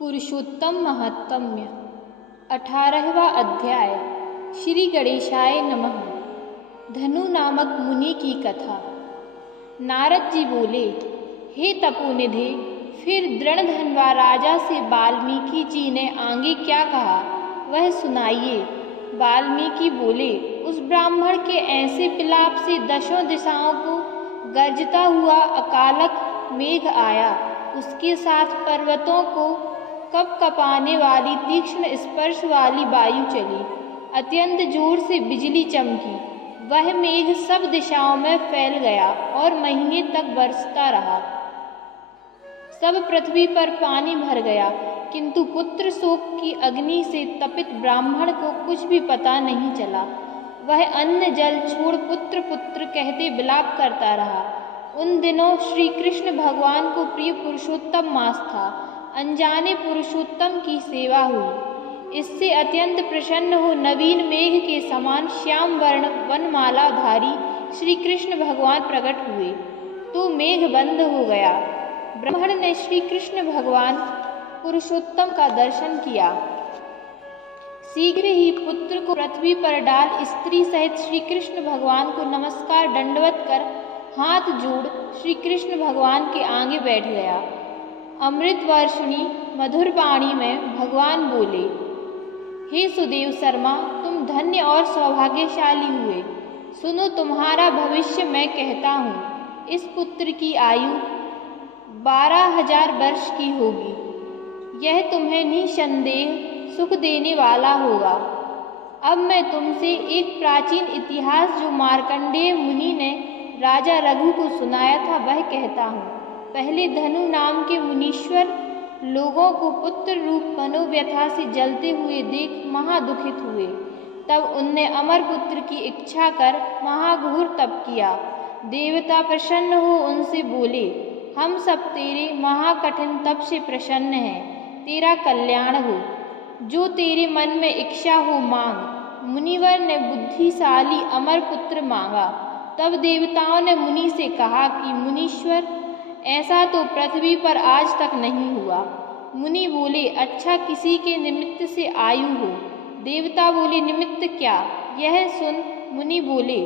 पुरुषोत्तम महात्म्य 18वां अध्याय। श्री गणेशाय नमः। धनु नामक मुनि की कथा। नारद जी बोले, हे तपोनिधि, फिर दृढ़धनवा राजा से वाल्मीकि जी ने आगे क्या कहा वह सुनाइए। वाल्मीकि बोले, उस ब्राह्मण के ऐसे विलाप से दशों दिशाओं को गरजता हुआ अकालक मेघ आया। उसके साथ पर्वतों को कपकपाने वाली तीक्ष्ण स्पर्श वाली वायु चली। अत्यंत जोर से बिजली चमकी। वह मेघ सब दिशाओं में फैल गया और महीने तक बरसता रहा। सब पृथ्वी पर पानी भर गया, किंतु पुत्र शोक की अग्नि से तपित ब्राह्मण को कुछ भी पता नहीं चला। वह अन्न जल छोड़ पुत्र पुत्र कहते विलाप करता रहा। उन दिनों श्री कृष्ण भगवान को प्रिय पुरुषोत्तम मास था। अनजाने पुरुषोत्तम की सेवा हुई। इससे अत्यंत प्रसन्न हो नवीन मेघ के समान श्याम वर्ण वनमालाधारी श्री कृष्ण भगवान प्रकट हुए तो मेघ बंद हो गया। ब्राह्मण ने श्री कृष्ण भगवान पुरुषोत्तम का दर्शन किया। शीघ्र ही पुत्र को पृथ्वी पर डाल स्त्री सहित श्री कृष्ण भगवान को नमस्कार दंडवत कर हाथ जोड़ श्री कृष्ण भगवान के आगे बैठ गया। अमृत वर्षिणी मधुर वाणी में भगवान बोले, हे सुदेव शर्मा, तुम धन्य और सौभाग्यशाली हुए। सुनो, तुम्हारा भविष्य मैं कहता हूँ। इस पुत्र की आयु 12,000 वर्ष की होगी। यह तुम्हें निसंदेह सुख देने वाला होगा। अब मैं तुमसे एक प्राचीन इतिहास जो मार्कंडेय मुनि ने राजा रघु को सुनाया था वह कहता हूँ। पहले धनु नाम के मुनीश्वर लोगों को पुत्र रूप मनोव्यथा से जलते हुए देख महादुखित हुए। तब उनने अमर पुत्र की इच्छा कर महाघोर तप किया। देवता प्रसन्न हो उनसे बोले, हम सब तेरे महाकठिन तप से प्रसन्न हैं। तेरा कल्याण हो। जो तेरे मन में इच्छा हो मांग। मुनिवर ने बुद्धिशाली अमर पुत्र मांगा। तब देवताओं ने मुनि से कहा कि मुनीश्वर, ऐसा तो पृथ्वी पर आज तक नहीं हुआ। मुनि बोले, अच्छा, किसी के निमित्त से आयु हो। देवता बोले, निमित्त क्या? यह सुन मुनि बोले,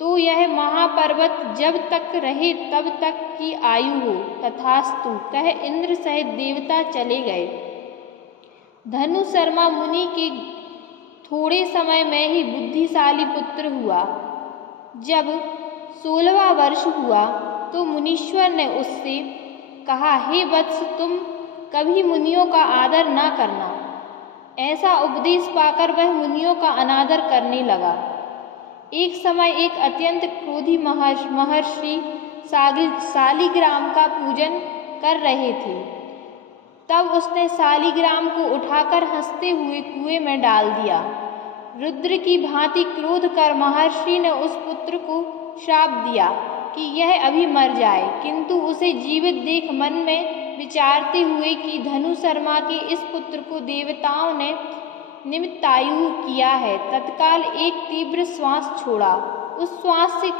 तो यह महापर्वत जब तक रहे तब तक की आयु हो। तथास्तु कह इंद्र सहित देवता चले गए। धनु शर्मा मुनि के थोड़े समय में ही बुद्धिशाली पुत्र हुआ। जब 16वां वर्ष हुआ तो मुनीश्वर ने उससे कहा, हे वत्स, तुम कभी मुनियों का आदर न करना। ऐसा उपदेश पाकर वह मुनियों का अनादर करने लगा। एक समय एक अत्यंत क्रोधी महर्षि शालिग्राम का पूजन कर रहे थे। तब उसने शालिग्राम को उठाकर हंसते हुए कुएं में डाल दिया। रुद्र की भांति क्रोध कर महर्षि ने उस पुत्र को श्राप दिया कि यह अभी मर जाए, किंतु उसे जीवित देख मन में विचारते हुए कि धनु शर्मा के इस पुत्र को देवताओं ने निमित्तायु किया है, तत्काल एक तीव्र श्वास छोड़ा। उस श्वास से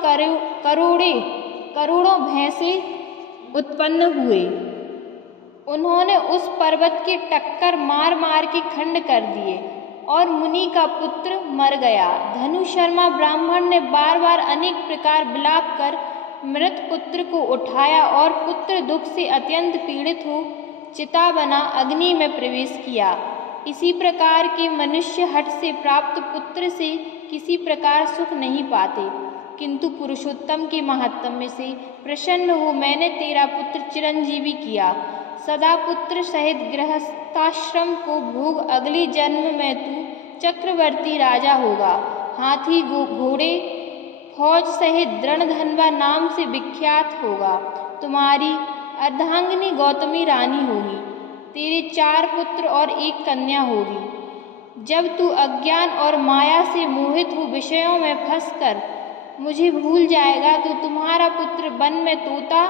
करोड़ों भैंसे उत्पन्न हुए। उन्होंने उस पर्वत के टक्कर मार मार के खंड कर दिए और मुनि का पुत्र मर गया। धनु शर्मा ब्राह्मण ने बार बार अनेक प्रकार विलाप कर मृत पुत्र को उठाया और पुत्र दुख से अत्यंत पीड़ित हो चिता बना अग्नि में प्रवेश किया। इसी प्रकार के मनुष्य हठ से प्राप्त पुत्र से किसी प्रकार सुख नहीं पाते, किंतु पुरुषोत्तम के महात्म्य से प्रसन्न हो मैंने तेरा पुत्र चिरंजीवी किया। सदा पुत्र सहित गृहस्थाश्रम को भोग अगले जन्म में तू चक्रवर्ती राजा होगा। हाथी घोड़े फौज सहित दृढ़धनवा नाम से विख्यात होगा। तुम्हारी अर्धांगिनी गौतमी रानी होगी। तेरे 4 पुत्र और 1 कन्या होगी। जब तू अज्ञान और माया से मोहित हो विषयों में फंसकर मुझे भूल जाएगा तो तुम्हारा पुत्र वन में तोता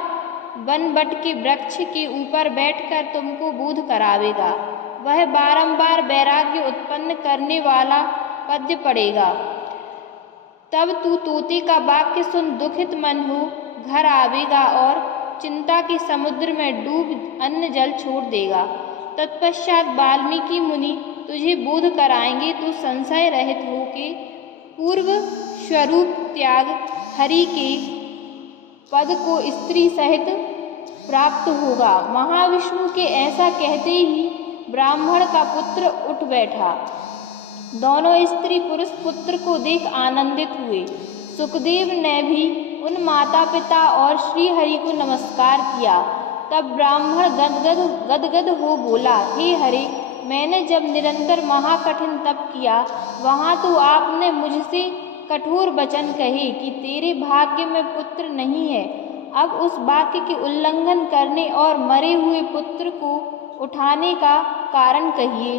वन बट के वृक्ष के ऊपर बैठकर तुमको बोध करावेगा। वह बारंबार वैराग्य उत्पन्न करने वाला पद्य पढ़ेगा। तब तू तोते का वाक्य सुन दुखित मन हो घर आवेगा और चिंता के समुद्र में डूब अन्न जल छोड़ देगा। तत्पश्चात वाल्मीकि मुनि तुझे बोध कराएंगे तो संशय रहित होके पूर्व स्वरूप त्याग हरि के पद को स्त्री सहित प्राप्त होगा। महाविष्णु के ऐसा कहते ही ब्राह्मण का पुत्र उठ बैठा। दोनों स्त्री पुरुष पुत्र को देख आनंदित हुए। सुखदेव ने भी उन माता पिता और श्री हरि को नमस्कार किया। तब ब्राह्मण गदगद हो बोला, हे हरि, मैंने जब निरंतर महाकठिन तप किया वहाँ तो आपने मुझसे कठोर वचन कहे कि तेरे भाग्य में पुत्र नहीं है। अब उस वाक्य के उल्लंघन करने और मरे हुए पुत्र को उठाने का कारण कहिए।